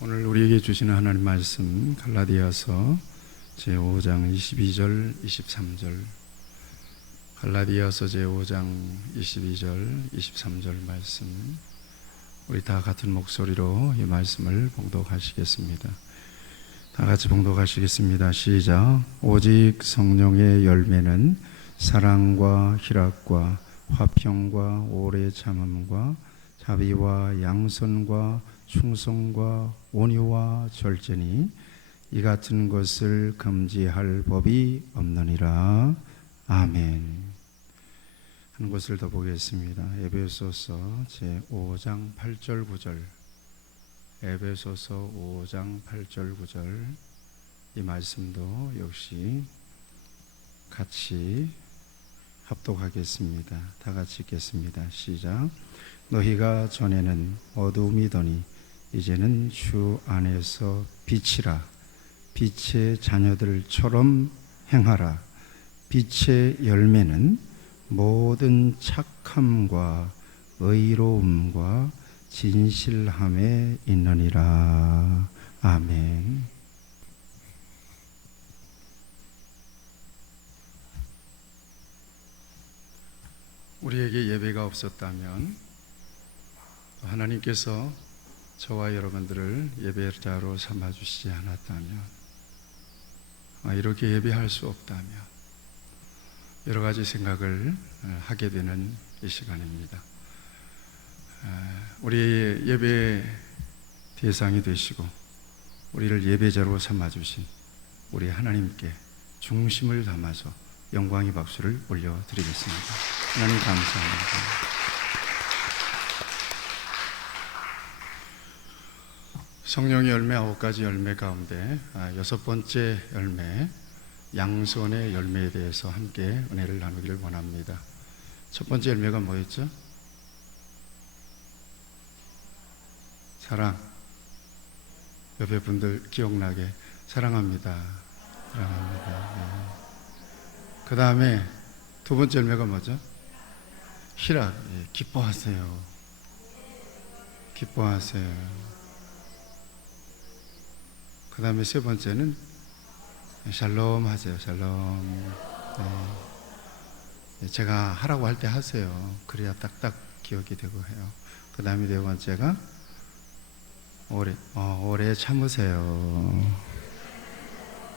오늘 우리에게 주시는 하나님 말씀 갈라디아서 제5장 22절 23절 갈라디아서 제5장 22절 23절 말씀, 우리 다 같은 목소리로 이 말씀을 봉독하시겠습니다. 다 같이 봉독하시겠습니다. 시작. 오직 성령의 열매는 사랑과 희락과 화평과 오래 참음과 자비와 양선과 충성과 온유와 절제니 이 같은 것을 금지할 법이 없느니라. 아멘. 한 곳을 더 보겠습니다. 에베소서 제5장 8절 9절 에베소서 5장 8절 9절 이 말씀도 역시 같이 합독하겠습니다. 다 같이 읽겠습니다. 시작. 너희가 전에는 어두움이더니 이제는 주 안에서 빛이라. 빛의 자녀들처럼 행하라. 빛의 열매는 모든 착함과 의로움과 진실함에 있느니라. 아멘. 우리에게 예배가 없었다면, 하나님께서 저와 여러분들을 예배자로 삼아주시지 않았다면, 이렇게 예배할 수 없다면 여러 가지 생각을 하게 되는 이 시간입니다. 우리의 예배 대상이 되시고 우리를 예배자로 삼아주신 우리 하나님께 중심을 담아서 영광의 박수를 올려드리겠습니다. 하나님 감사합니다. 성령의 열매 9가지 열매 가운데 6번째 열매, 양손의 열매에 대해서 함께 은혜를 나누기를 원합니다. 첫 번째 열매가 뭐였죠? 사랑. 옆에 분들 기억나게 사랑합니다. 사랑합니다. 네. 그 다음에 두 번째 열매가 뭐죠? 희락. 예, 기뻐하세요. 기뻐하세요. 그 다음에 세 번째는 샬롬 하세요. 샬롬. 네. 제가 하라고 할 때 하세요. 그래야 딱딱 기억이 되고 해요. 그 다음에 네 번째가 오래 참으세요.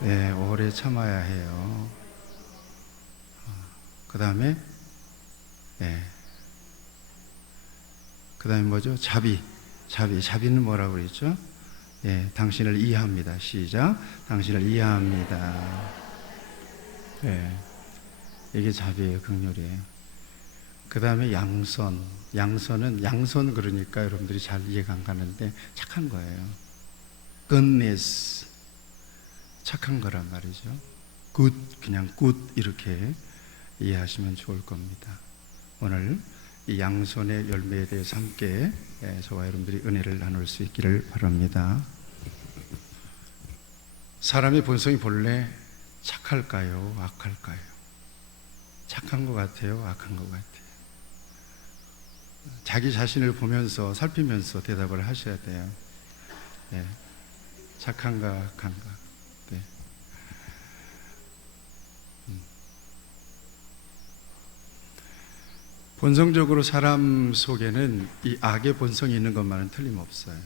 네, 오래 참아야 해요. 그 다음에 그 다음에 뭐죠? 자비는 뭐라고 그랬죠? 예, 당신을 이해합니다. 시작. 당신을 이해합니다. 예, 이게 자비예요. 긍휼이에요. 그 다음에 양선. 양선 그러니까 여러분들이 잘 이해가 안 가는데 착한 거예요. goodness. 착한 거란 말이죠. good, 그냥 good 이렇게 이해하시면 좋을 겁니다. 오늘 이 양손의 열매에 대해서 함께 저와 여러분들이 은혜를 나눌 수 있기를 바랍니다. 사람의 본성이 본래 착할까요? 악할까요? 착한 것 같아요? 악한 것 같아요? 자기 자신을 보면서 살피면서 대답을 하셔야 돼요. 네. 착한가 악한가. 네. 본성적으로 사람 속에는 이 악의 본성이 있는 것만은 틀림없어요.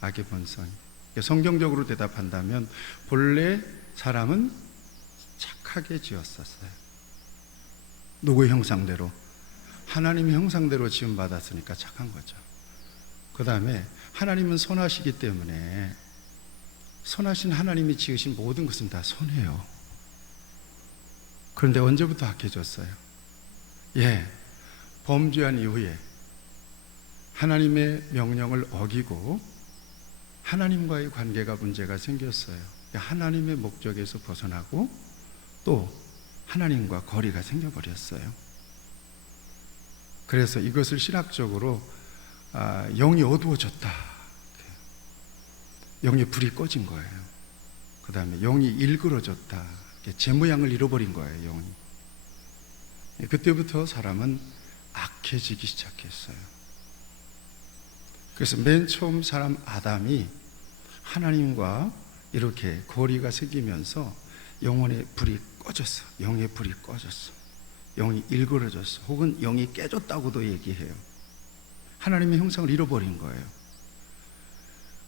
악의 본성이. 성경적으로 대답한다면 본래 사람은 착하게 지었었어요. 누구의 형상대로? 하나님의 형상대로 지음받았으니까 착한 거죠. 그 다음에 하나님은 선하시기 때문에 선하신 하나님이 지으신 모든 것은 다 선해요. 그런데 언제부터 악해졌어요? 범죄한 이후에 하나님의 명령을 어기고 하나님과의 관계가 문제가 생겼어요. 하나님의 목적에서 벗어나고 또 하나님과 거리가 생겨버렸어요. 그래서 이것을 신학적으로 영이 어두워졌다. 영의 불이 꺼진 거예요. 그 다음에 영이 일그러졌다. 제 모양을 잃어버린 거예요, 영이. 그때부터 사람은 악해지기 시작했어요. 그래서 맨 처음 사람 아담이 하나님과 이렇게 거리가 생기면서 영혼의 불이 꺼졌어. 영의 불이 꺼졌어. 영이 일그러졌어. 혹은 영이 깨졌다고도 얘기해요. 하나님의 형상을 잃어버린 거예요.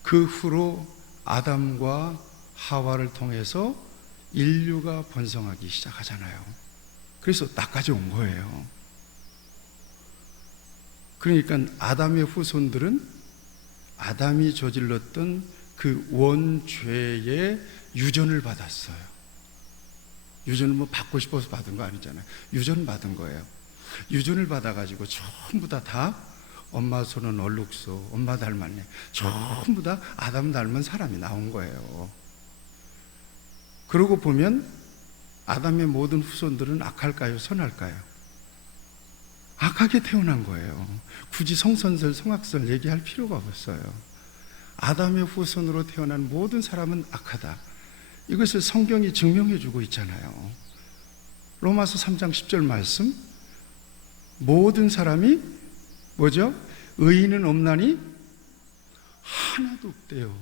그 후로 아담과 하와를 통해서 인류가 번성하기 시작하잖아요. 그래서 나까지 온 거예요. 그러니까 아담의 후손들은 아담이 저질렀던 그 원죄의 유전을 받았어요. 유전은 뭐 받고 싶어서 받은 거 아니잖아요. 유전 받은 거예요. 유전을 받아가지고 전부 다 엄마 손은 얼룩소, 엄마 닮았네. 전부 다 아담 닮은 사람이 나온 거예요. 그러고 보면 아담의 모든 후손들은 악할까요? 선할까요? 악하게 태어난 거예요. 굳이 성선설, 성악설 얘기할 필요가 없어요. 아담의 후손으로 태어난 모든 사람은 악하다. 이것을 성경이 증명해 주고 있잖아요. 로마서 3장 10절 말씀, 모든 사람이 뭐죠? 의인은 없나니 하나도 없대요.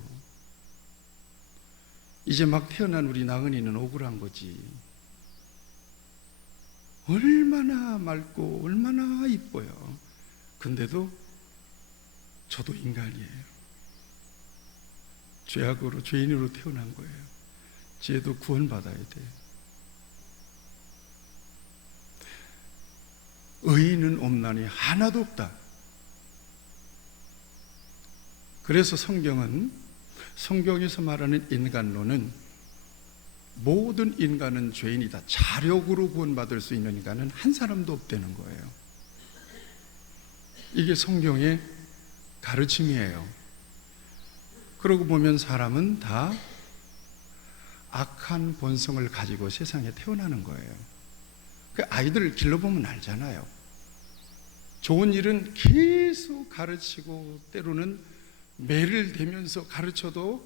이제 막 태어난 우리 나은이는 억울한 거지. 얼마나 맑고 얼마나 이뻐요. 근데도 저도 인간이에요. 죄악으로, 죄인으로 태어난 거예요. 쟤도 구원받아야 돼요. 의인은 없나니 하나도 없다. 그래서 성경에서 말하는 인간론은 모든 인간은 죄인이다. 자력으로 구원받을 수 있는 인간은 한 사람도 없다는 거예요. 이게 성경의 가르침이에요. 그러고 보면 사람은 다 악한 본성을 가지고 세상에 태어나는 거예요. 그 아이들을 길러보면 알잖아요. 좋은 일은 계속 가르치고 때로는 매를 대면서 가르쳐도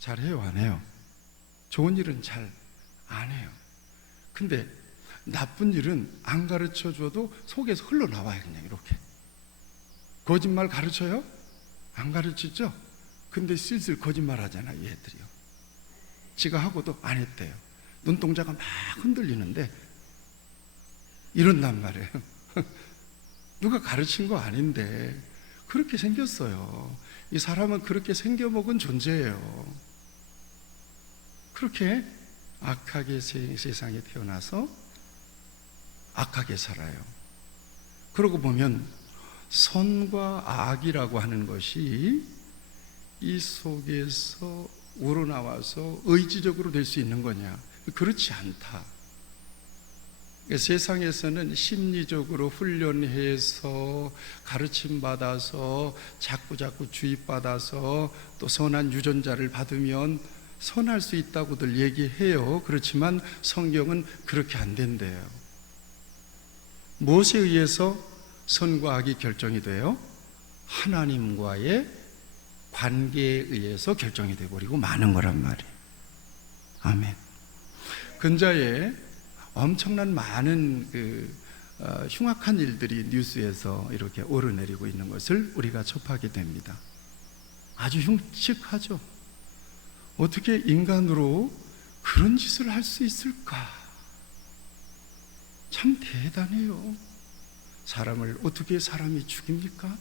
잘해요, 안 해요? 좋은 일은 잘 안 해요. 근데 나쁜 일은 안 가르쳐줘도 속에서 흘러나와요. 그냥 이렇게. 거짓말 가르쳐요? 안 가르치죠? 근데 슬슬 거짓말 하잖아요, 얘들이요. 지가 하고도 안 했대요. 눈동자가 막 흔들리는데 이런단 말이에요. 누가 가르친 거 아닌데 그렇게 생겼어요. 이 사람은 그렇게 생겨먹은 존재예요. 그렇게 악하게 세상에 태어나서 악하게 살아요. 그러고 보면 선과 악이라고 하는 것이 이 속에서 우러나와서 의지적으로 될 수 있는 거냐? 그렇지 않다. 세상에서는 심리적으로 훈련해서 가르침 받아서 자꾸 주입받아서 또 선한 유전자를 받으면 선할 수 있다고들 얘기해요. 그렇지만 성경은 그렇게 안 된대요. 무엇에 의해서 선과 악이 결정이 돼요? 하나님과의 관계에 의해서 결정이 돼버리고 마는 거란 말이에요. 아멘. 근자에 엄청난 많은 흉악한 일들이 뉴스에서 이렇게 오르내리고 있는 것을 우리가 접하게 됩니다. 아주 흉측하죠. 어떻게 인간으로 그런 짓을 할 수 있을까? 참 대단해요. 사람을 어떻게 사람이 죽입니까?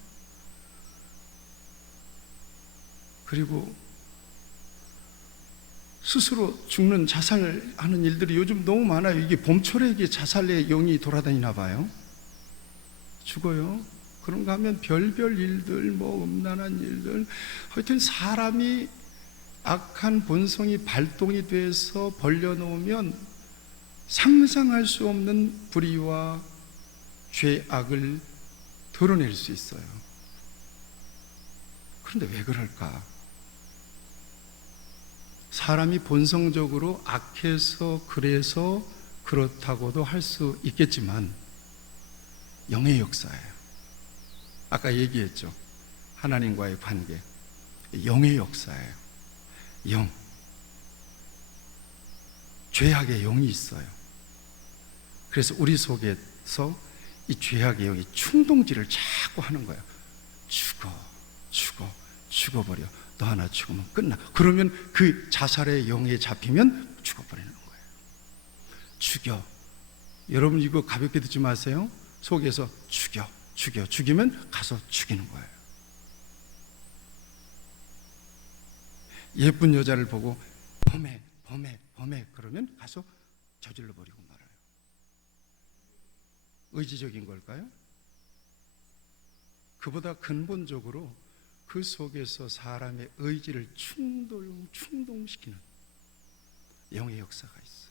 그리고 스스로 죽는, 자살하는 일들이 요즘 너무 많아요. 이게 봄철에 자살의 영이 돌아다니나 봐요. 죽어요. 그런가 하면 별별 일들, 뭐 음란한 일들, 하여튼 사람이 악한 본성이 발동이 돼서 벌려놓으면 상상할 수 없는 불의와 죄악을 드러낼 수 있어요. 그런데 왜 그럴까? 사람이 본성적으로 악해서 그래서 그렇다고도 할 수 있겠지만 영의 역사예요. 아까 얘기했죠. 하나님과의 관계, 영의 역사예요. 영, 죄악의 영이 있어요. 그래서 우리 속에서 이 죄악의 영이 충동질을 자꾸 하는 거예요. 죽어, 죽어버려. 너 하나 죽으면 끝나. 그러면 그 자살의 영에 잡히면 죽어버리는 거예요. 죽여. 여러분 이거 가볍게 듣지 마세요. 속에서 죽이면 가서 죽이는 거예요. 예쁜 여자를 보고 범해 그러면 가서 저질러 버리고 말아요. 의지적인 걸까요? 그보다 근본적으로 그 속에서 사람의 의지를 충동시키는 영의 역사가 있어.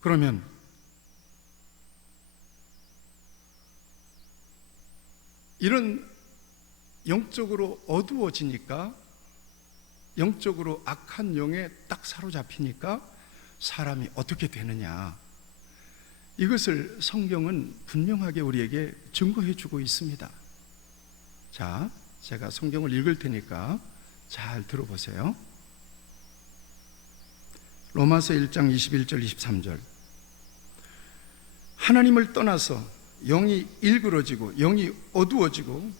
그러면 이런 영적으로 어두워지니까, 영적으로 악한 영에 딱 사로잡히니까 사람이 어떻게 되느냐, 이것을 성경은 분명하게 우리에게 증거해 주고 있습니다. 자, 제가 성경을 읽을 테니까 잘 들어보세요. 로마서 1장 21절 23절. 하나님을 떠나서 영이 일그러지고 영이 어두워지고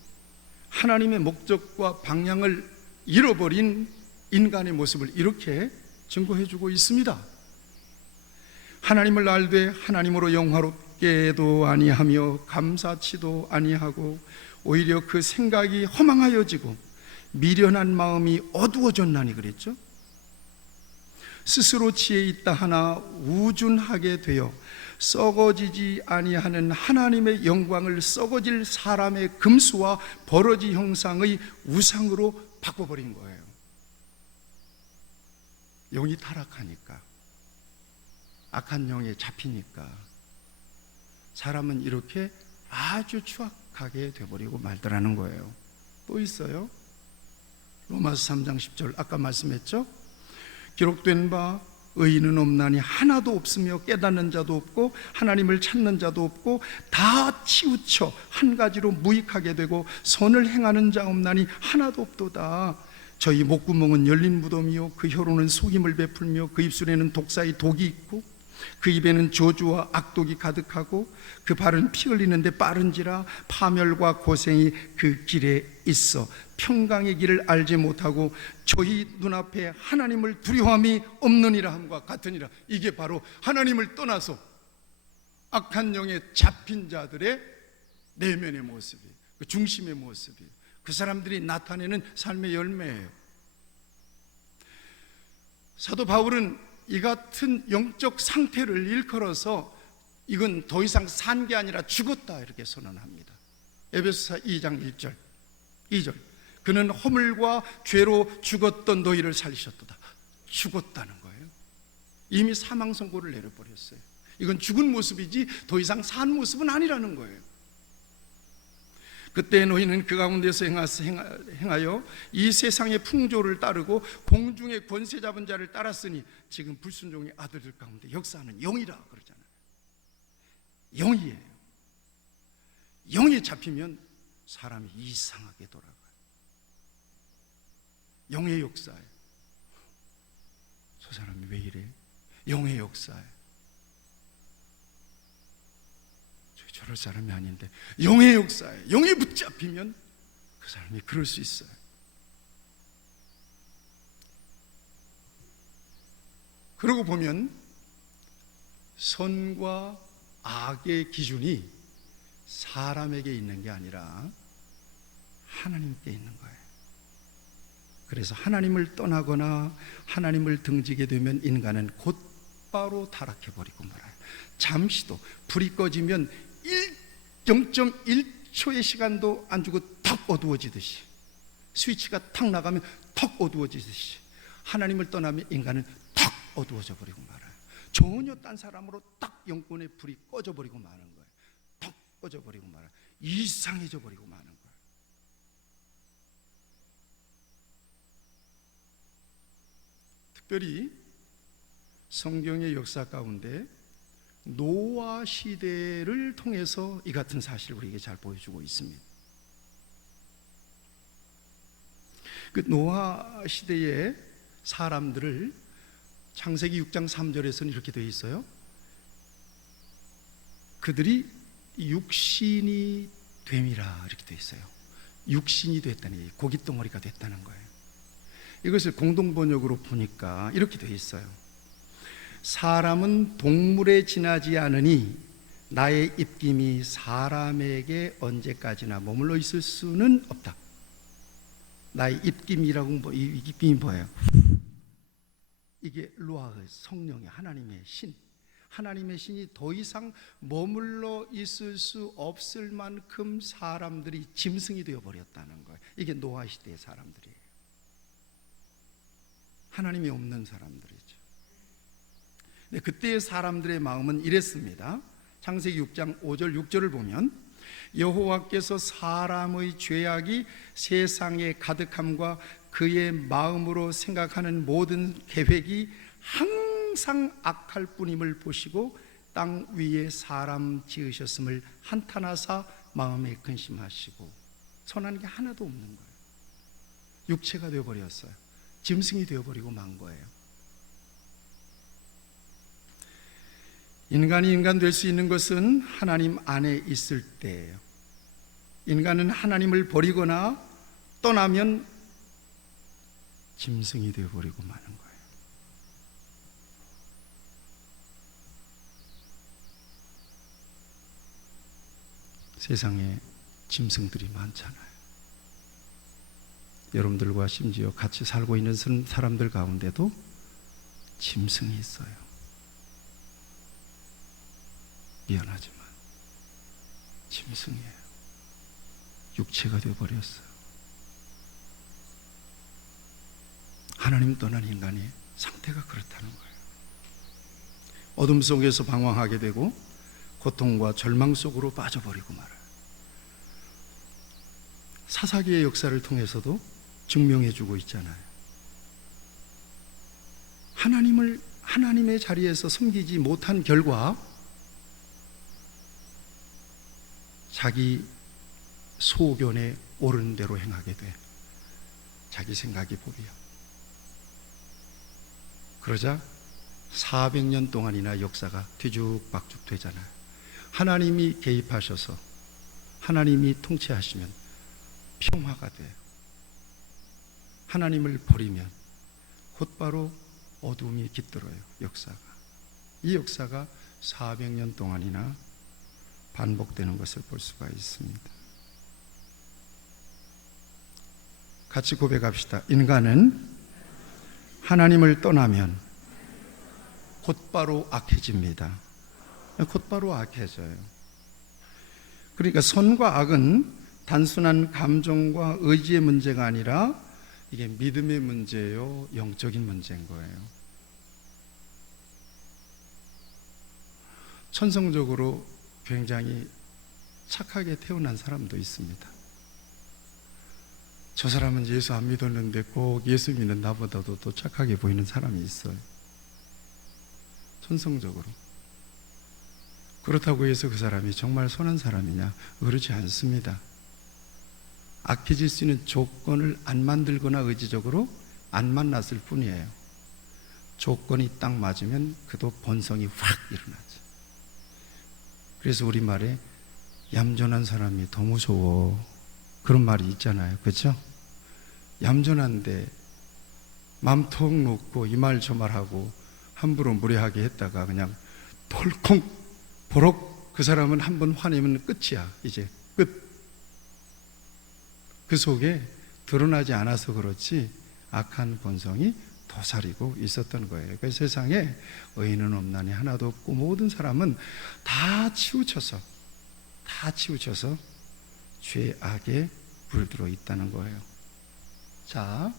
하나님의 목적과 방향을 잃어버린 인간의 모습을 이렇게 증거해 주고 있습니다. 하나님을 알되 하나님으로 영화롭게도 아니하며 감사치도 아니하고 오히려 그 생각이 허망하여지고 미련한 마음이 어두워졌나니 그랬죠. 스스로 지혜 있다 하나 우준하게 되어 썩어지지 아니하는 하나님의 영광을 썩어질 사람의 금수와 버러지 형상의 우상으로 바꿔버린 거예요. 영이 타락하니까, 악한 영에 잡히니까 사람은 이렇게 아주 추악하게 돼버리고 말더라는 거예요. 또 있어요. 로마서 3장 10절 아까 말씀했죠. 기록된 바 의인은 없나니 하나도 없으며 깨닫는 자도 없고 하나님을 찾는 자도 없고 다 치우쳐 한 가지로 무익하게 되고 선을 행하는 자 없나니 하나도 없도다. 저희 목구멍은 열린 무덤이요 그 혀로는 속임을 베풀며 그 입술에는 독사의 독이 있고 그 입에는 저주와 악독이 가득하고 그 발은 피 흘리는데 빠른지라 파멸과 고생이 그 길에 있어 평강의 길을 알지 못하고 저희 눈앞에 하나님을 두려움이 없느니라 함과 같으니라. 이게 바로 하나님을 떠나서 악한 영에 잡힌 자들의 내면의 모습이에요. 그 중심의 모습이에요. 그 사람들이 나타내는 삶의 열매예요. 사도 바울은 이 같은 영적 상태를 일컬어서 이건 더 이상 산 게 아니라 죽었다 이렇게 선언합니다. 에베소서 2장 1절 2절. 그는 허물과 죄로 죽었던 너희를 살리셨도다. 죽었다는 거예요. 이미 사망 선고를 내려버렸어요. 이건 죽은 모습이지 더 이상 산 모습은 아니라는 거예요. 그때 너희는 그 가운데서 행하여 이 세상의 풍조를 따르고 공중의 권세 잡은 자를 따랐으니 지금 불순종의 아들들 가운데 역사하는 영이라 그러잖아요. 영이에요. 영에 잡히면 사람이 이상하게 돌아가요. 영의 역사예요. 저 사람이 왜 이래? 영의 역사예요. 저럴 사람이 아닌데 영의 역사에 영에 붙잡히면 그 사람이 그럴 수 있어요. 그러고 보면 선과 악의 기준이 사람에게 있는 게 아니라 하나님께 있는 거예요. 그래서 하나님을 떠나거나 하나님을 등지게 되면 인간은 곧바로 타락해버리고 말아요. 잠시도 불이 꺼지면 0.1초의 시간도 안 주고 턱 어두워지듯이, 스위치가 탁 나가면 턱 어두워지듯이 하나님을 떠나면 인간은 턱 어두워져 버리고 말아요. 전혀 딴 사람으로 딱 영혼의 불이 꺼져 버리고 마는 거예요. 턱 꺼져 버리고 말아요. 이상해져 버리고 마는 거예요. 특별히 성경의 역사 가운데 노아 시대를 통해서 이 같은 사실을 우리에게 잘 보여주고 있습니다. 그 노아 시대의 사람들을 창세기 6장 3절에서는 이렇게 되어 있어요. 그들이 육신이 됨이라 이렇게 되어 있어요. 육신이 됐다니, 고깃덩어리가 됐다는 거예요. 이것을 공동번역으로 보니까 이렇게 되어 있어요. 사람은 동물에 지나지 않으니 나의 입김이 사람에게 언제까지나 머물러 있을 수는 없다. 나의 입김이라고, 이 입김이 뭐예요? 이게 루아흐, 성령의 하나님의 신, 하나님의 신이 더 이상 머물러 있을 수 없을 만큼 사람들이 짐승이 되어버렸다는 거예요. 이게 노아 시대의 사람들이에요. 하나님이 없는 사람들이죠. 근데 그때의 사람들의 마음은 이랬습니다. 창세기 6장 5절 6절을 보면 여호와께서 사람의 죄악이 세상에 가득함과 그의 마음으로 생각하는 모든 계획이 항상 악할 뿐임을 보시고 땅 위에 사람 지으셨음을 한탄하사 마음에 근심하시고, 선한 게 하나도 없는 거예요. 육체가 되어버렸어요. 짐승이 되어버리고 만 거예요. 인간이 인간 될 수 있는 것은 하나님 안에 있을 때예요. 인간은 하나님을 버리거나 떠나면 짐승이 되어버리고 마는 거예요. 세상에 짐승들이 많잖아요. 여러분들과 심지어 같이 살고 있는 사람들 가운데도 짐승이 있어요. 미안하지만 짐승이에요. 육체가 되어버렸어요. 하나님 떠난 인간의 상태가 그렇다는 거예요. 어둠 속에서 방황하게 되고 고통과 절망 속으로 빠져버리고 말아요. 사사기의 역사를 통해서도 증명해주고 있잖아요. 하나님의 자리에서 섬기지 못한 결과 자기 소견에 옳은 대로 행하게 돼. 자기 생각이 법이야. 그러자 400년 동안이나 역사가 뒤죽박죽 되잖아요. 하나님이 개입하셔서 하나님이 통치하시면 평화가 돼요. 하나님을 버리면 곧바로 어둠이 깃들어요. 역사가. 이 역사가 400년 동안이나 반복되는 것을 볼 수가 있습니다. 같이 고백합시다. 인간은 하나님을 떠나면 곧바로 악해집니다. 곧바로 악해져요. 그러니까 선과 악은 단순한 감정과 의지의 문제가 아니라 이게 믿음의 문제예요. 영적인 문제인 거예요. 천성적으로 굉장히 착하게 태어난 사람도 있습니다. 저 사람은 예수 안 믿었는데 꼭 예수 믿는 나보다도 더 착하게 보이는 사람이 있어요. 천성적으로. 그렇다고 해서 그 사람이 정말 선한 사람이냐? 그렇지 않습니다. 악해질 수 있는 조건을 안 만들거나 의지적으로 안 만났을 뿐이에요. 조건이 딱 맞으면 그도 본성이 확 일어나죠. 그래서 우리말에 얌전한 사람이 더 무서워, 그런 말이 있잖아요. 그렇죠? 얌전한데 맘 턱 놓고 이 말 저 말하고 함부로 무례하게 했다가 그냥 덜컹 버럭 그 사람은 한 번 화내면 끝이야. 이제 끝. 그 속에 드러나지 않아서 그렇지 악한 본성이 도사리고 있었던 거예요. 그 세상에 의인은 없나니 하나도 없고 모든 사람은 다 치우쳐서 죄악에 물들어 있다는 거예요. 자,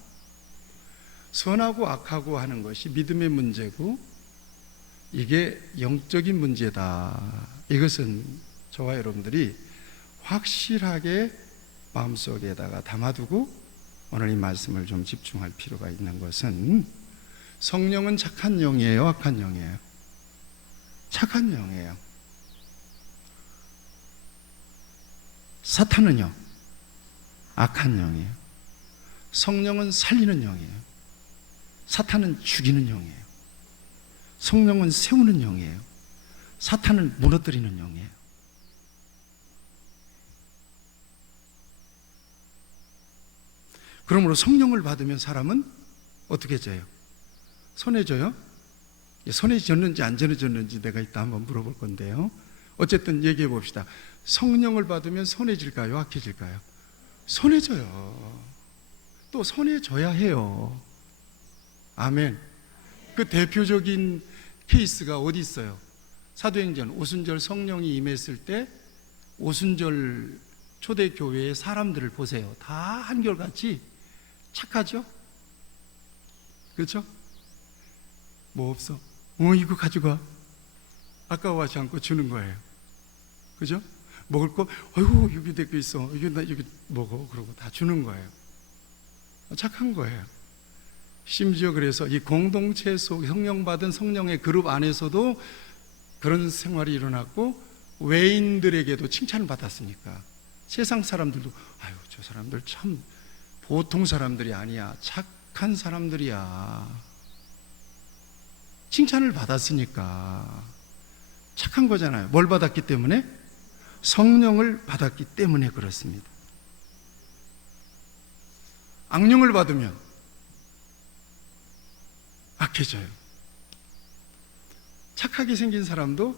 선하고 악하고 하는 것이 믿음의 문제고 이게 영적인 문제다. 이것은 저와 여러분들이 확실하게 마음속에다가 담아두고 오늘 이 말씀을 좀 집중할 필요가 있는 것은, 성령은 착한 영이에요, 악한 영이에요? 착한 영이에요. 사탄은요, 악한 영이에요. 성령은 살리는 영이에요. 사탄은 죽이는 영이에요. 성령은 세우는 영이에요. 사탄은 무너뜨리는 영이에요. 그러므로 성령을 받으면 사람은 어떻게 져요? 선해져요? 선해졌는지 안 선해졌는지 내가 이따 한번 물어볼 건데요. 어쨌든 얘기해 봅시다. 성령을 받으면 선해질까요? 악해질까요? 선해져요. 또 선해져야 해요. 아멘. 그 대표적인 케이스가 어디 있어요? 사도행전 오순절 성령이 임했을 때 오순절 초대교회의 사람들을 보세요. 다 한결같이 착하죠? 그렇죠? 뭐 없어? 이거 가져가. 아까워하지 않고 주는 거예요. 그죠? 먹을 거, 아이고, 여기 내거 있어. 이거 나 여기 먹어. 그러고 다 주는 거예요. 착한 거예요. 심지어 그래서 이 공동체 속 성령 받은 성령의 그룹 안에서도 그런 생활이 일어났고 외인들에게도 칭찬을 받았으니까 세상 사람들도 아유, 저 사람들 참 보통 사람들이 아니야. 착한 사람들이야. 칭찬을 받았으니까 착한 거잖아요. 뭘 받았기 때문에? 성령을 받았기 때문에 그렇습니다. 악령을 받으면 악해져요. 착하게 생긴 사람도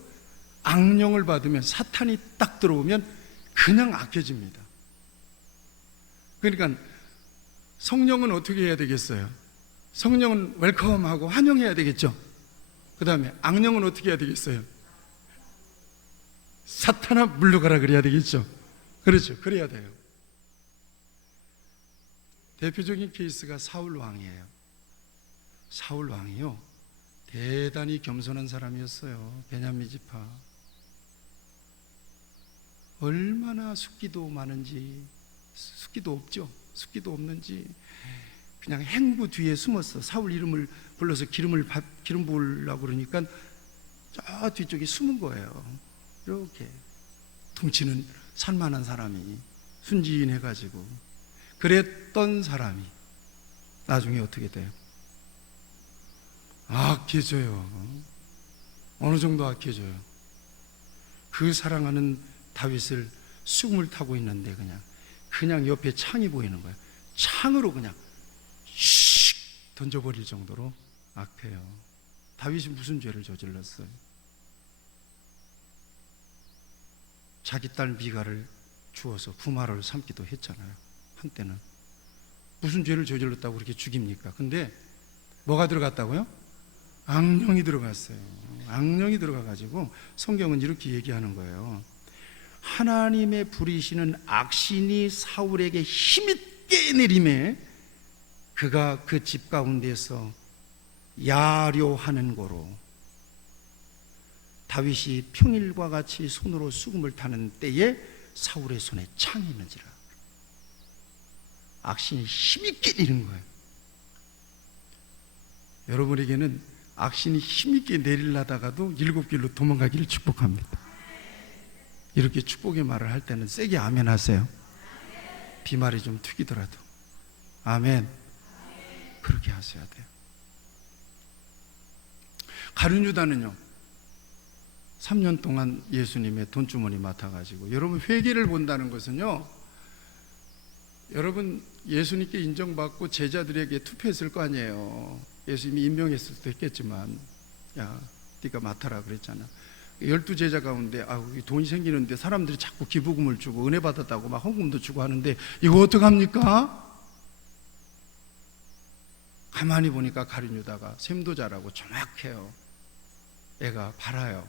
악령을 받으면, 사탄이 딱 들어오면 그냥 악해집니다. 그러니까 성령은 어떻게 해야 되겠어요? 성령은 웰컴하고 환영해야 되겠죠. 그 다음에 악령은 어떻게 해야 되겠어요? 사탄아 물러가라 그래야 되겠죠. 그렇죠. 그래야 돼요. 대표적인 케이스가 사울 왕이에요. 사울 왕이요, 대단히 겸손한 사람이었어요. 베냐민 지파. 얼마나 숙기도 많은지, 숙기도 없죠. 숙기도 없는지 그냥 행부 뒤에 숨었어. 사울 이름을 불러서 기름 부으려고 그러니까 저 뒤쪽에 숨은 거예요. 이렇게 덩치는 산만한 사람이 순진해가지고 그랬던 사람이 나중에 어떻게 돼요? 악해져요. 어느 정도 악해져요. 그 사랑하는 다윗을 수금을 타고 있는데 그냥 옆에 창이 보이는 거예요. 창으로 그냥 슉 던져버릴 정도로 악해요. 다윗이 무슨 죄를 저질렀어요? 자기 딸 미가를 주어서 부마를 삼기도 했잖아요. 한때는. 무슨 죄를 저질렀다고 그렇게 죽입니까? 근데 뭐가 들어갔다고요? 악령이 들어갔어요. 악령이 들어가가지고 성경은 이렇게 얘기하는 거예요. 하나님의 부리시는 악신이 사울에게 힘있게 내림에 그가 그 집 가운데서 야료하는 고로 다윗이 평일과 같이 손으로 수금을 타는 때에 사울의 손에 창이 있는지라. 악신이 힘있게 내린 거예요. 여러분에게는 악신이 힘있게 내리려다가도 7길로 도망가기를 축복합니다. 이렇게 축복의 말을 할 때는 세게 아멘 하세요. 비말이 좀 튀기더라도 아멘. 그렇게 하셔야 돼요. 가룟 유다는요, 3년 동안 예수님의 돈주머니 맡아가지고, 여러분 회개를 본다는 것은요, 여러분 예수님께 인정받고 제자들에게 투표했을 거 아니에요. 예수님이 임명했을 수도 있겠지만, 야 네가 맡아라 그랬잖아. 12제자 가운데 돈이 생기는데 사람들이 자꾸 기부금을 주고 은혜 받았다고 막 헌금도 주고 하는데 이거 어떡합니까? 가만히 보니까 가룟 유다가 셈도 잘하고 정확해요. 애가 바라요.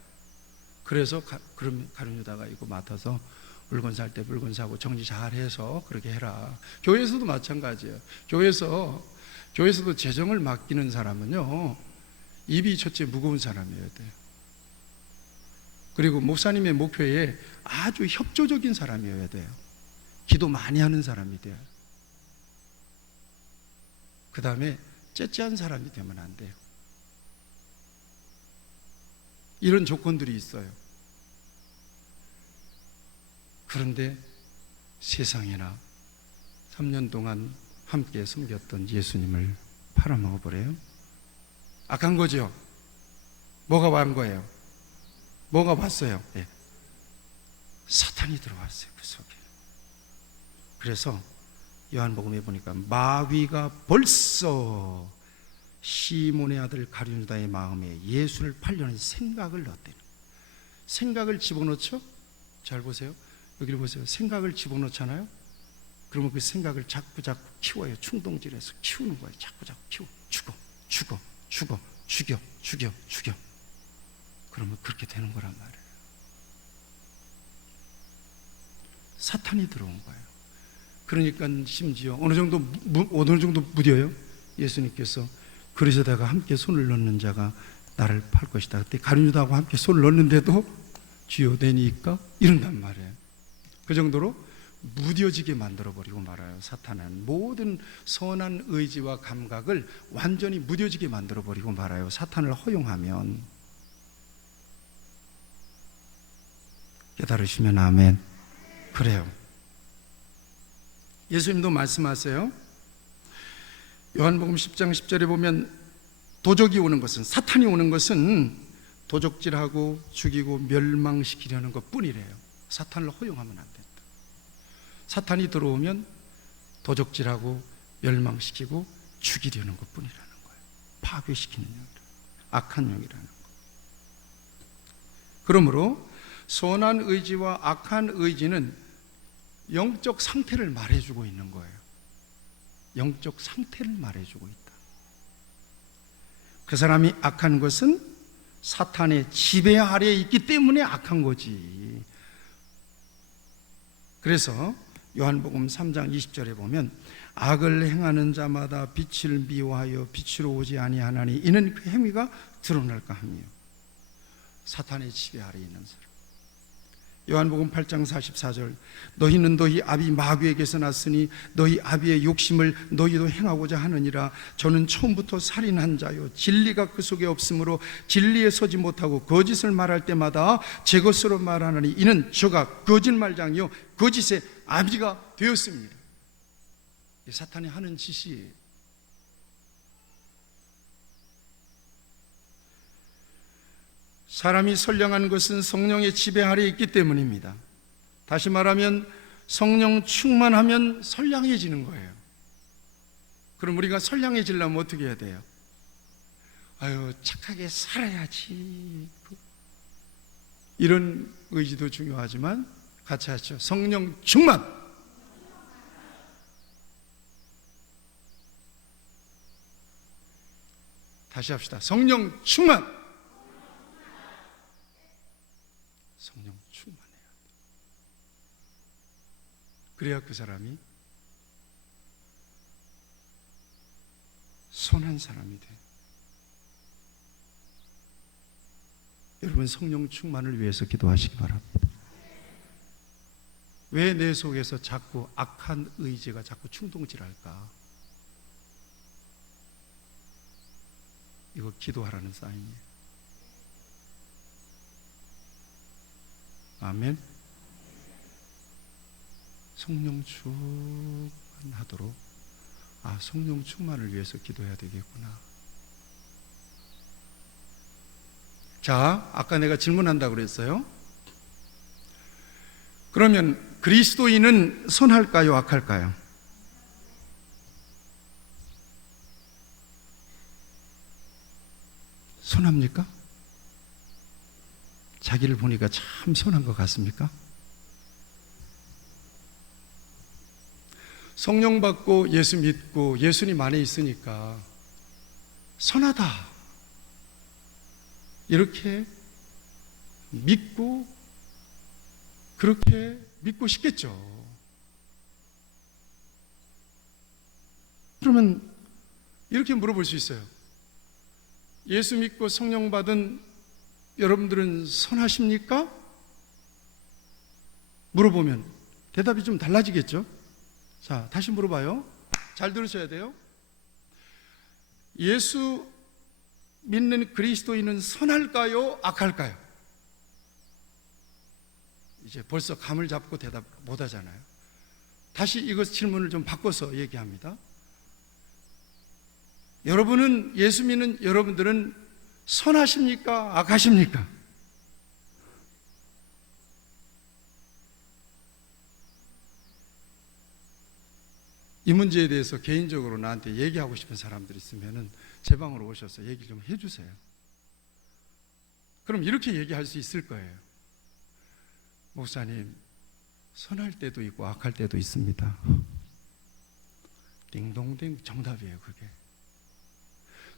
그래서 그럼 가룟 유다가 이거 맡아서 물건 살 때 물건 사고 정리 잘해서 그렇게 해라. 교회에서도 마찬가지예요. 교회에서도 재정을 맡기는 사람은요, 입이 첫째 무거운 사람이어야 돼요. 그리고 목사님의 목표에 아주 협조적인 사람이어야 돼요. 기도 많이 하는 사람이 돼요. 그 다음에 째째한 사람이 되면 안 돼요. 이런 조건들이 있어요. 그런데 세상에나 3년 동안 함께 섬겼던 예수님을 팔아먹어버려요. 악한 거죠. 뭐가 완 거예요? 뭐가 왔어요? 네. 사탄이 들어왔어요. 그 속에. 그래서 요한복음에 보니까 마귀가 벌써 시몬의 아들 가룟유다의 마음에 예수를 팔려는 생각을 넣었대요. 생각을 집어넣죠? 잘 보세요. 여기를 보세요. 생각을 집어넣잖아요. 그러면 그 생각을 자꾸 키워요. 충동질해서 키우는 거예요. 자꾸 키워. 죽여. 그러면 그렇게 되는 거란 말이에요. 사탄이 들어온 거예요. 그러니까 심지어 어느 정도 무뎌요? 예수님께서 그릇에다가 함께 손을 넣는 자가 나를 팔 것이다. 그때 가룟유다하고 함께 손을 넣는데도 주여 되니까 이런단 말이에요. 그 정도로 무뎌지게 만들어버리고 말아요. 사탄은 모든 선한 의지와 감각을 완전히 무뎌지게 만들어버리고 말아요. 사탄을 허용하면. 깨달으시면 아멘. 그래요. 예수님도 말씀하세요. 요한복음 10장 10절에 보면 도적이 오는 것은, 사탄이 오는 것은 도적질하고 죽이고 멸망시키려는 것 뿐이래요. 사탄을 허용하면 안 된다. 사탄이 들어오면 도적질하고 멸망시키고 죽이려는 것 뿐이라는 거예요. 파괴시키는 영이라, 악한 영이라는 거예요. 그러므로 선한 의지와 악한 의지는 영적 상태를 말해주고 있는 거예요. 영적 상태를 말해주고 있다. 그 사람이 악한 것은 사탄의 지배 아래에 있기 때문에 악한 거지. 그래서 요한복음 3장 20절에 보면 악을 행하는 자마다 빛을 미워하여 빛으로 오지 아니하나니 이는 그 행위가 드러날까 하며. 사탄의 지배 아래에 있는 사람. 요한복음 8장 44절 너희는 너희 아비 마귀에게서 났으니 너희 아비의 욕심을 너희도 행하고자 하느니라. 저는 처음부터 살인한 자요 진리가 그 속에 없으므로 진리에 서지 못하고 거짓을 말할 때마다 제 것으로 말하느니 이는 저가 거짓말장이요 거짓의 아비가 되었습니다. 사탄이 하는 짓이 사람이 선량한 것은 성령의 지배 아래에 있기 때문입니다. 다시 말하면 성령 충만하면 선량해지는 거예요. 그럼 우리가 선량해지려면 어떻게 해야 돼요? 착하게 살아야지. 이런 의지도 중요하지만 같이 하죠. 성령 충만. 다시 합시다. 성령 충만. 성령 충만해야 돼. 그래야 그 사람이 선한 사람이 돼. 여러분 성령 충만을 위해서 기도하시기 바랍니다. 왜 내 속에서 자꾸 악한 의지가 자꾸 충동질할까? 이거 기도하라는 사인이에요. 아멘. 성령 충만하도록 성령 충만을 위해서 기도해야 되겠구나. 자, 아까 내가 질문한다고 그랬어요. 그러면 그리스도인은 선할까요, 악할까요? 선합니까? 자기를 보니까 참 선한 것 같습니까? 성령 받고 예수 믿고 예수님 안에 있으니까 선하다 이렇게 믿고 그렇게 믿고 싶겠죠. 그러면 이렇게 물어볼 수 있어요. 예수 믿고 성령 받은 여러분들은 선하십니까? 물어보면 대답이 좀 달라지겠죠? 자, 다시 물어봐요. 잘 들으셔야 돼요. 예수 믿는 그리스도인은 선할까요? 악할까요? 이제 벌써 감을 잡고 대답 못 하잖아요. 다시 이것 질문을 좀 바꿔서 얘기합니다. 여러분은, 예수 믿는 여러분들은 선하십니까? 악하십니까? 이 문제에 대해서 개인적으로 나한테 얘기하고 싶은 사람들이 있으면 제 방으로 오셔서 얘기 좀 해주세요. 그럼 이렇게 얘기할 수 있을 거예요. 목사님, 선할 때도 있고 악할 때도 있습니다. 딩동댕, 정답이에요. 그게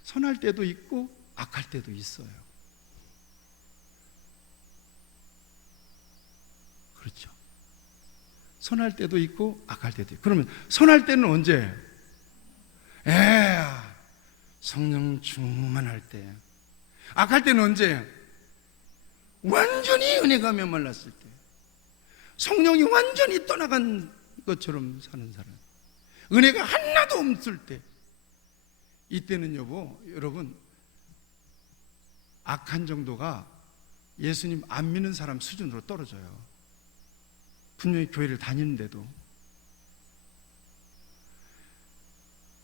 선할 때도 있고 악할 때도 있어요. 그렇죠. 선할 때도 있고 악할 때도 있고. 그러면 선할 때는 언제? 성령 충만할 때. 악할 때는 언제? 완전히 은혜가 메말랐을 때. 성령이 완전히 떠나간 것처럼 사는 사람, 은혜가 하나도 없을 때, 이때는 여러분 악한 정도가 예수님 안 믿는 사람 수준으로 떨어져요. 분명히 교회를 다니는데도.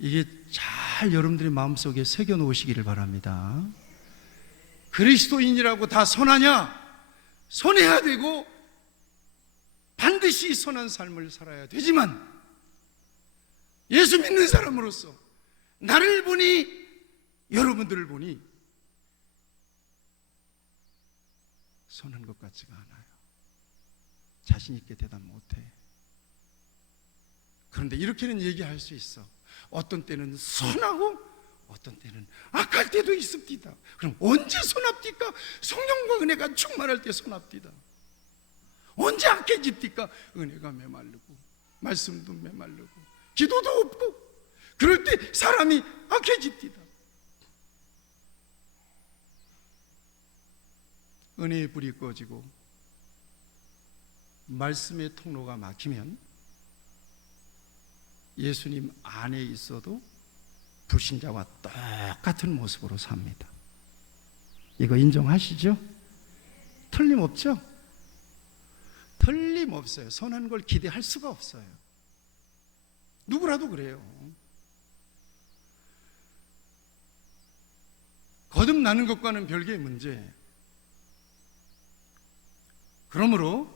이게 잘 여러분들의 마음속에 새겨 놓으시기를 바랍니다. 그리스도인이라고 다 선하냐? 선해야 되고 반드시 선한 삶을 살아야 되지만, 예수 믿는 사람으로서 나를 보니, 여러분들을 보니 선한 것 같지가 않아요. 자신 있게 대답 못해. 그런데 이렇게는 얘기할 수 있어. 어떤 때는 선하고 어떤 때는 악할 때도 있습니다. 그럼 언제 선합니까? 성령과 은혜가 충만할 때 선합니다. 언제 악해집니까? 은혜가 메마르고 말씀도 메마르고 기도도 없고, 그럴 때 사람이 악해집니다. 은혜의 불이 꺼지고 말씀의 통로가 막히면 예수님 안에 있어도 불신자와 똑같은 모습으로 삽니다. 이거 인정하시죠? 틀림없죠? 틀림없어요. 선한 걸 기대할 수가 없어요. 누구라도 그래요. 거듭나는 것과는 별개의 문제. 그러므로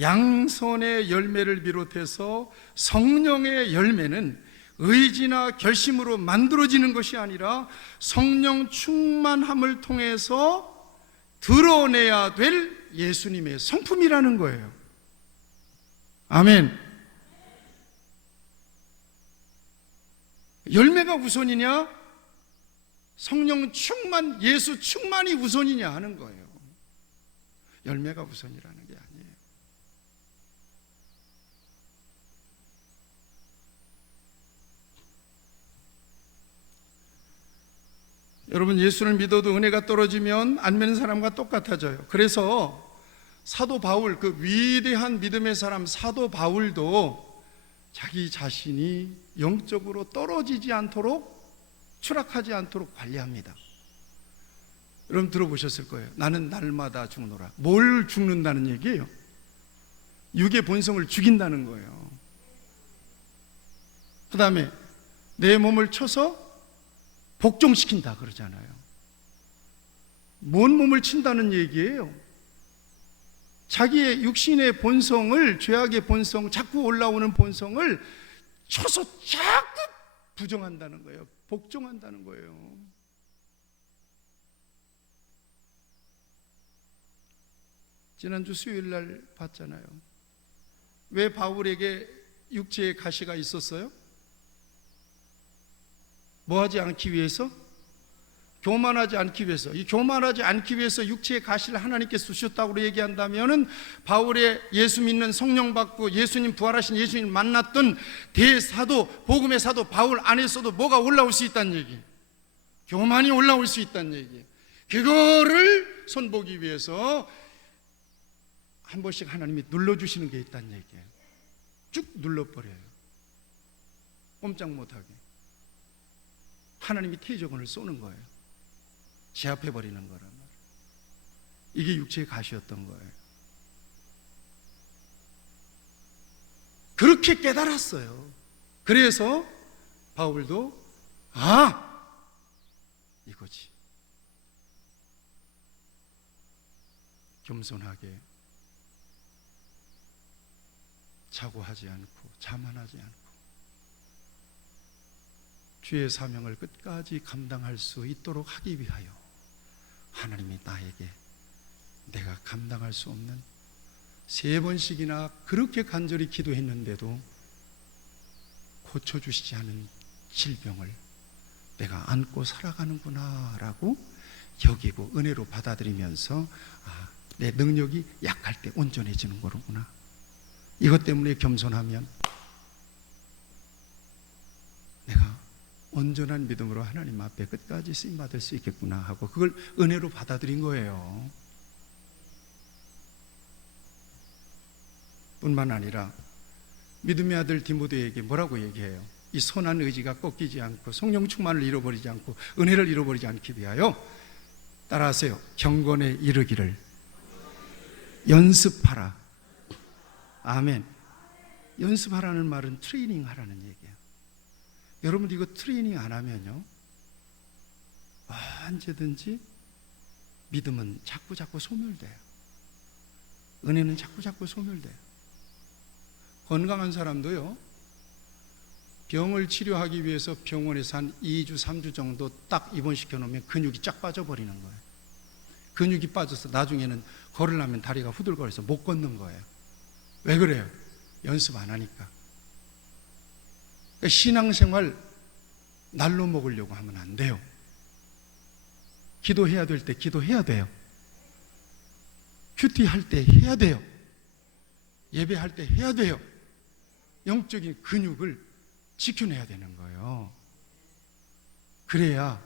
양손의 열매를 비롯해서 성령의 열매는 의지나 결심으로 만들어지는 것이 아니라 성령 충만함을 통해서 드러내야 될 예수님의 성품이라는 거예요. 아멘. 열매가 우선이냐, 성령 충만, 예수 충만이 우선이냐 하는 거예요. 열매가 우선이라는 게 아니에요. 여러분, 예수를 믿어도 은혜가 떨어지면 안 믿는 사람과 똑같아져요. 그래서 사도 바울, 그 위대한 믿음의 사람 사도 바울도 자기 자신이 영적으로 떨어지지 않도록, 추락하지 않도록 관리합니다. 여러분 들어보셨을 거예요. 나는 날마다 죽노라. 뭘 죽는다는 얘기예요? 육의 본성을 죽인다는 거예요. 그 다음에 내 몸을 쳐서 복종시킨다 그러잖아요. 뭔 몸을 친다는 얘기예요? 자기의 육신의 본성을, 죄악의 본성, 자꾸 올라오는 본성을 쳐서 자꾸 부정한다는 거예요. 복종한다는 거예요. 지난주 수요일 날 봤잖아요. 왜 바울에게 육체의 가시가 있었어요? 뭐 하지 않기 위해서? 교만하지 않기 위해서. 이 교만하지 않기 위해서 육체의 가시를 하나님께 쑤셨다고 얘기한다면은, 바울의 예수 믿는, 성령 받고 예수님, 부활하신 예수님 만났던 대사도, 복음의 사도 바울 안에서도 뭐가 올라올 수 있다는 얘기, 교만이 올라올 수 있다는 얘기. 그거를 손보기 위해서 한 번씩 하나님이 눌러주시는 게 있다는 얘기예요. 쭉 눌러버려요. 꼼짝 못하게. 하나님이 태저건을 쏘는 거예요. 제압해버리는 거란 말이에요. 이게 육체의 가시였던 거예요. 그렇게 깨달았어요. 그래서 바울도 이거지. 겸손하게, 자고하지 않고 자만하지 않고 주의 사명을 끝까지 감당할 수 있도록 하기 위하여 하나님이 나에게 내가 감당할 수 없는 3번씩이나 그렇게 간절히 기도했는데도 고쳐주시지 않은 질병을 내가 안고 살아가는구나 라고 여기고 은혜로 받아들이면서 내 능력이 약할 때 온전해지는 거로구나, 이것 때문에 겸손하면 내가 온전한 믿음으로 하나님 앞에 끝까지 쓰임받을 수 있겠구나 하고 그걸 은혜로 받아들인 거예요. 뿐만 아니라 믿음의 아들 디모데에게 뭐라고 얘기해요? 이 선한 의지가 꺾이지 않고 성령 충만을 잃어버리지 않고 은혜를 잃어버리지 않기 위하여 따라하세요. 경건에 이르기를 연습하라. 아멘. 연습하라는 말은 트레이닝 하라는 얘기예요. 여러분 이거 트레이닝 안 하면요, 언제든지 믿음은 자꾸 소멸돼요. 은혜는 자꾸 소멸돼요. 건강한 사람도요, 병을 치료하기 위해서 병원에서 한 2주, 3주 정도 딱 입원시켜 놓으면 근육이 쫙 빠져버리는 거예요. 근육이 빠져서 나중에는 걸으려면 다리가 후들거려서 못 걷는 거예요. 왜 그래요? 연습 안 하니까. 그러니까 신앙생활 날로 먹으려고 하면 안 돼요. 기도해야 될 때 기도해야 돼요. 큐티 할 때 해야 돼요. 예배할 때 해야 돼요. 영적인 근육을 지켜내야 되는 거예요. 그래야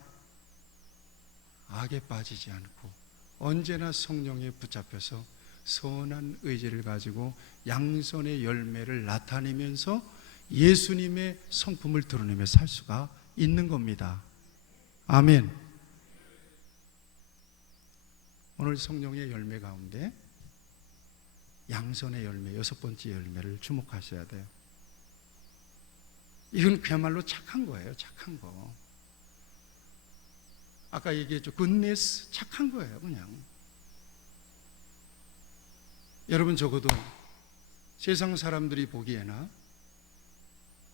악에 빠지지 않고 언제나 성령에 붙잡혀서 선한 의지를 가지고 양선의 열매를 나타내면서 예수님의 성품을 드러내며 살 수가 있는 겁니다. 아멘. 오늘 성령의 열매 가운데 양선의 열매, 6번째 열매를 주목하셔야 돼요. 이건 그야말로 착한 거예요. 착한 거. 아까 얘기했죠. 굿네스, 착한 거예요. 그냥 여러분 적어도 세상 사람들이 보기에나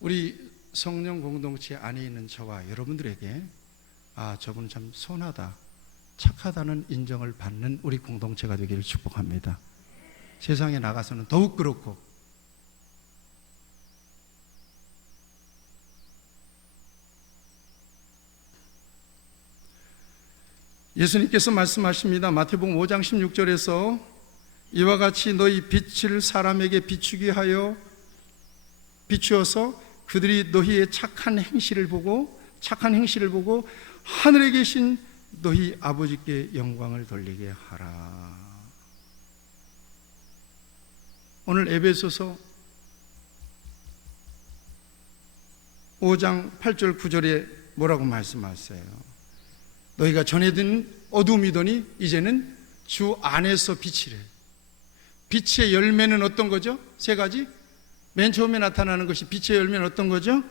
우리 성령 공동체 안에 있는 저와 여러분들에게 저분 참 선하다, 착하다는 인정을 받는 우리 공동체가 되기를 축복합니다. 세상에 나가서는 더욱 그렇고, 예수님께서 말씀하십니다. 마태복음 5장 16절에서 이와 같이 너희 빛을 사람에게 비추게 하여 비추어서 그들이 너희의 착한 행실을 보고 하늘에 계신 너희 아버지께 영광을 돌리게 하라. 오늘 에베소서 5장 8절 9절에 뭐라고 말씀하세요? 너희가 전에는 어두움이더니 이제는 주 안에서 빛이래. 빛의 열매는 어떤 거죠? 3가지. 맨 처음에 나타나는 것이 빛의 열매는 어떤 거죠?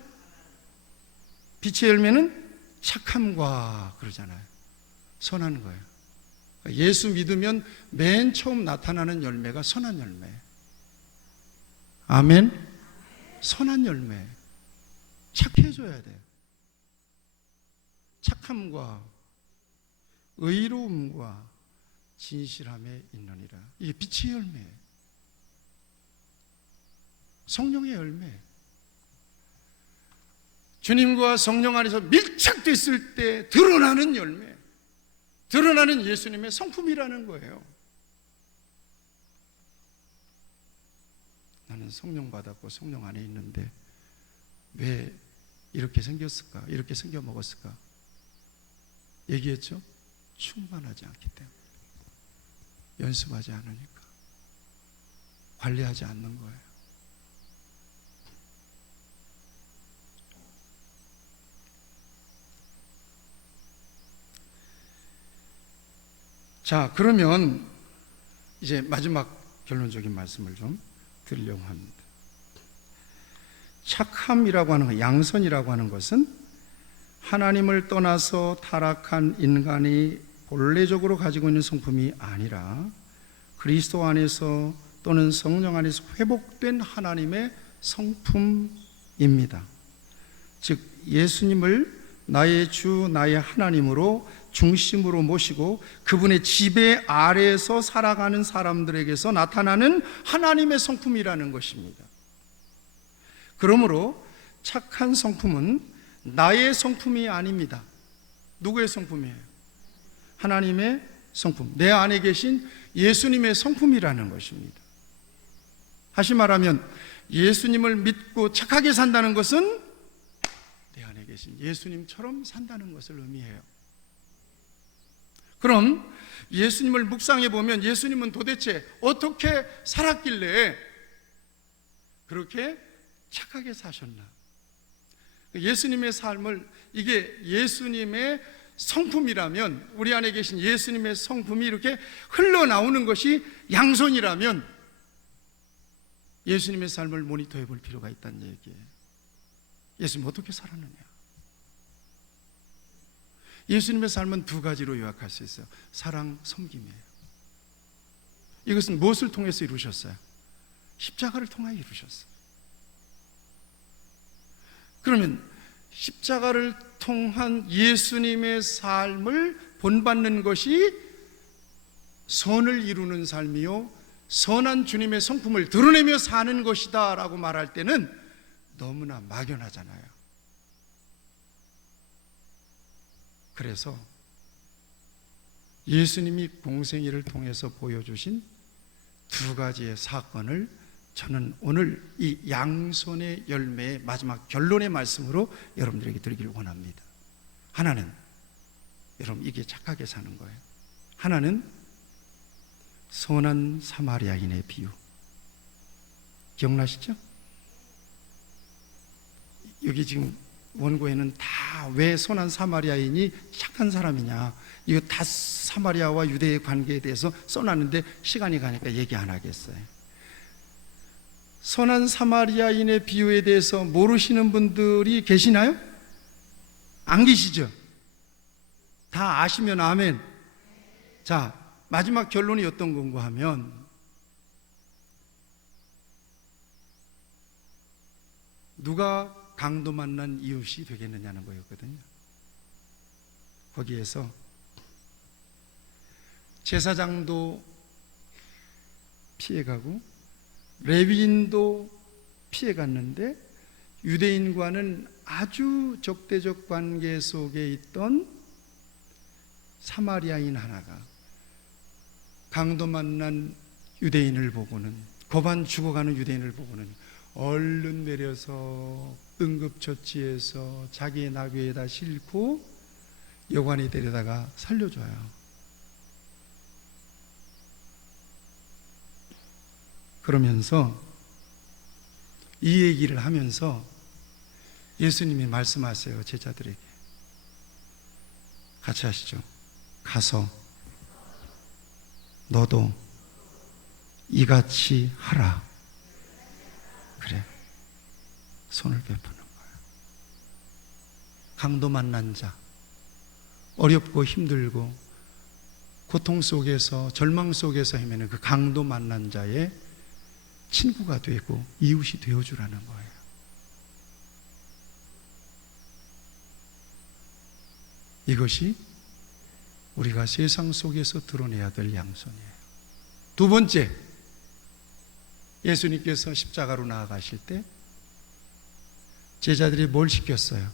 빛의 열매는 착함과 그러잖아요. 선한 거예요. 예수 믿으면 맨 처음 나타나는 열매가 선한 열매. 아멘. 선한 열매. 착해져야 돼요. 착함과 의로움과 진실함에 있느니라. 이게 빛의 열매, 성령의 열매. 주님과 성령 안에서 밀착됐을 때 드러나는 열매, 드러나는 예수님의 성품이라는 거예요. 나는 성령 받았고 성령 안에 있는데 왜 이렇게 생겼을까? 이렇게 생겨 먹었을까? 얘기했죠? 충만하지 않기 때문에, 연습하지 않으니까, 관리하지 않는 거예요. 자, 그러면 이제 마지막 결론적인 말씀을 좀 드리려고 합니다. 착함이라고 하는 것, 양선이라고 하는 것은 하나님을 떠나서 타락한 인간이 본래적으로 가지고 있는 성품이 아니라 그리스도 안에서 또는 성령 안에서 회복된 하나님의 성품입니다. 즉 예수님을 나의 주, 나의 하나님으로 중심으로 모시고 그분의 지배 아래에서 살아가는 사람들에게서 나타나는 하나님의 성품이라는 것입니다. 그러므로 착한 성품은 나의 성품이 아닙니다. 누구의 성품이에요? 하나님의 성품, 내 안에 계신 예수님의 성품이라는 것입니다. 다시 말하면 예수님을 믿고 착하게 산다는 것은 내 안에 계신 예수님처럼 산다는 것을 의미해요. 그럼 예수님을 묵상해 보면 예수님은 도대체 어떻게 살았길래 그렇게 착하게 사셨나? 예수님의 삶을, 이게 예수님의 성품이라면, 우리 안에 계신 예수님의 성품이 이렇게 흘러나오는 것이 양손이라면 예수님의 삶을 모니터해 볼 필요가 있다는 얘기예요. 예수님 어떻게 살았느냐? 예수님의 삶은 두 가지로 요약할 수 있어요. 사랑, 섬김이에요. 이것은 무엇을 통해서 이루셨어요? 십자가를 통하여 이루셨어요. 그러면 십자가를 통한 예수님의 삶을 본받는 것이 선을 이루는 삶이요 선한 주님의 성품을 드러내며 사는 것이다 라고 말할 때는 너무나 막연하잖아요. 그래서 예수님이 공생애를 통해서 보여주신 두 가지의 사건을 저는 오늘 이 양손의 열매의 마지막 결론의 말씀으로 여러분들에게 드리기를 원합니다. 하나는, 여러분 이게 착하게 사는 거예요. 하나는 선한 사마리아인의 비유. 기억나시죠? 여기 지금 원고에는 다 왜 선한 사마리아인이 착한 사람이냐, 이거 다 사마리아와 유대의 관계에 대해서 써놨는데 시간이 가니까 얘기 안 하겠어요. 선한 사마리아인의 비유에 대해서 모르시는 분들이 계시나요? 안 계시죠? 다 아시면 아멘. 자, 마지막 결론이 어떤 건가 하면 누가 강도 만난 이웃이 되겠느냐는 거였거든요. 거기에서 제사장도 피해가고 레위인도 피해갔는데 유대인과는 아주 적대적 관계 속에 있던 사마리아인 하나가 강도 만난 유대인을 보고는, 고반 죽어가는 유대인을 보고는 얼른 내려서 응급처치해서 자기의 나귀에다 싣고 여관에 데려다가 살려줘요. 그러면서 이 얘기를 하면서 예수님이 말씀하세요. 제자들에게 같이 하시죠. 가서 너도 이같이 하라. 그래, 손을 베푸는 거예요. 강도 만난 자, 어렵고 힘들고 고통 속에서 절망 속에서 헤매는 그 강도 만난 자의 친구가 되고 이웃이 되어주라는 거예요. 이것이 우리가 세상 속에서 드러내야 될 양손이에요. 두 번째, 예수님께서 십자가로 나아가실 때 제자들이 뭘 시켰어요?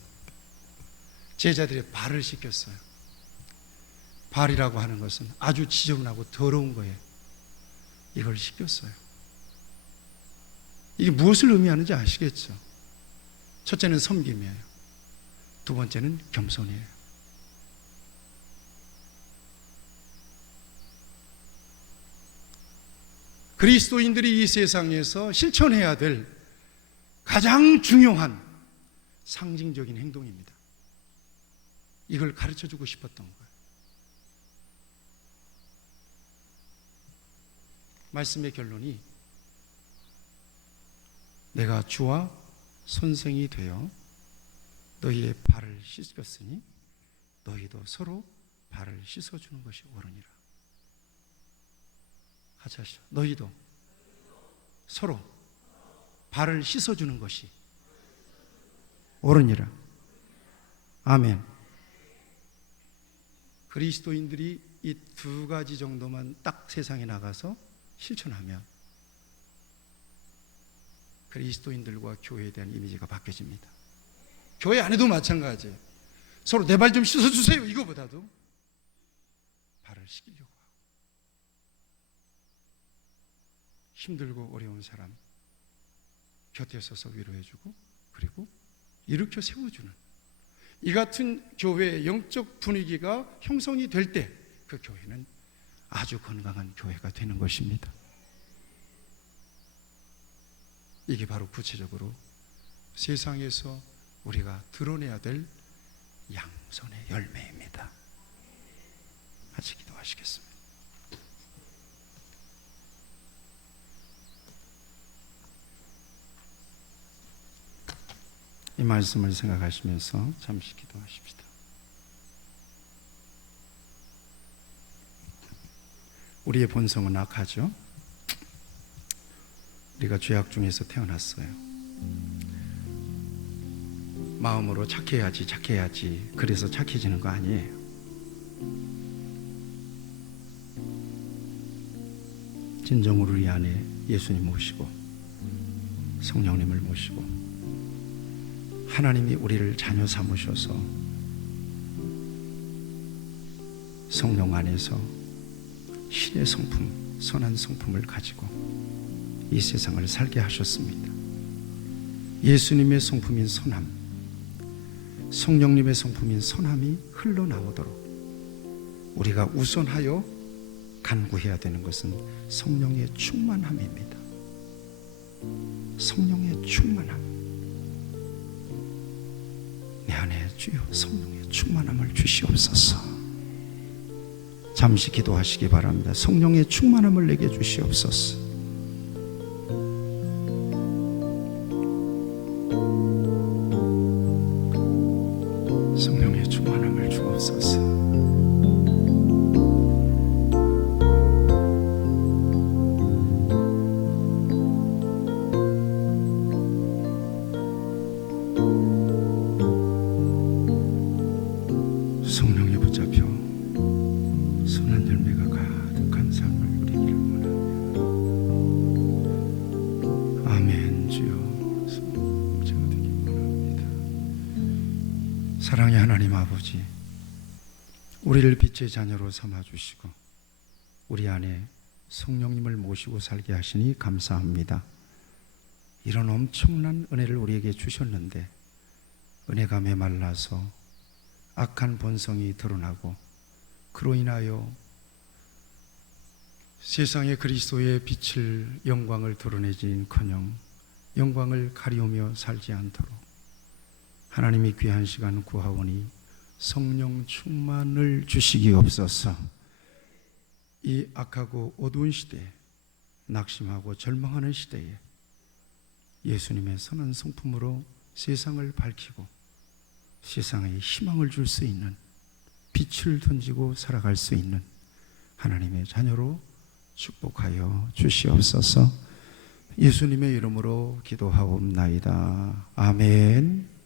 제자들이 발을 씻겼어요. 발이라고 하는 것은 아주 지저분하고 더러운 거예요. 이걸 씻겼어요. 이게 무엇을 의미하는지 아시겠죠? 첫째는 섬김이에요. 두 번째는 겸손이에요. 그리스도인들이 이 세상에서 실천해야 될 가장 중요한 상징적인 행동입니다. 이걸 가르쳐주고 싶었던 거예요. 말씀의 결론이 내가 주와 선생이 되어 너희의 발을 씻겼으니 너희도 서로 발을 씻어주는 것이 옳으니라. 같이 하시죠. 너희도 서로 발을 씻어주는 것이 옳으니라. 아멘. 그리스도인들이 이 두 가지 정도만 딱 세상에 나가서 실천하면 그리스도인들과 교회에 대한 이미지가 바뀌어집니다. 교회 안에도 마찬가지예요. 서로 내 발 좀 씻어주세요 이거보다도 발을 씻기려고 하고, 힘들고 어려운 사람 곁에 서서 위로해주고, 그리고 일으켜 세워주는 이 같은 교회의 영적 분위기가 형성이 될 때 그 교회는 아주 건강한 교회가 되는 것입니다. 이게 바로 구체적으로 세상에서 우리가 드러내야 될 양손의 열매입니다. 같이 기도하시겠습니다. 이 말씀을 생각하시면서 잠시 기도하십시다. 우리의 본성은 악하죠. 우리가 죄악 중에서 태어났어요. 마음으로 착해야지 그래서 착해지는 거 아니에요. 진정으로 우리 안에 예수님 모시고 성령님을 모시고 하나님이 우리를 자녀 삼으셔서 성령 안에서 신의 성품, 선한 성품을 가지고 이 세상을 살게 하셨습니다. 예수님의 성품인 선함, 성령님의 성품인 선함이 흘러나오도록 우리가 우선하여 간구해야 되는 것은 성령의 충만함입니다. 성령의 충만함. 내 안에 주여 성령의 충만함을 주시옵소서. 잠시 기도하시기 바랍니다. 성령의 충만함을 내게 주시옵소서. 성령의 충만함을 주옵소서. 성령에 붙잡혀 선한 열매가 가득한 삶을 누리기를 원합니다. 아멘. 주여 성령체가 되기 원합니다. 사랑의 하나님 아버지, 우리를 빛의 자녀로 삼아주시고 우리 안에 성령님을 모시고 살게 하시니 감사합니다. 이런 엄청난 은혜를 우리에게 주셨는데 은혜가 메말라서 악한 본성이 드러나고 그로 인하여 세상에 그리스도의 빛을 영광을 드러내지는커녕 영광을 가리우며 살지 않도록 하나님이 귀한 시간 구하오니 성령 충만을 주시기옵소서. 이 악하고 어두운 시대에, 낙심하고 절망하는 시대에 예수님의 선한 성품으로 세상을 밝히고 세상에 희망을 줄 수 있는, 빛을 던지고 살아갈 수 있는 하나님의 자녀로 축복하여 주시옵소서. 예수님의 이름으로 기도하옵나이다. 아멘.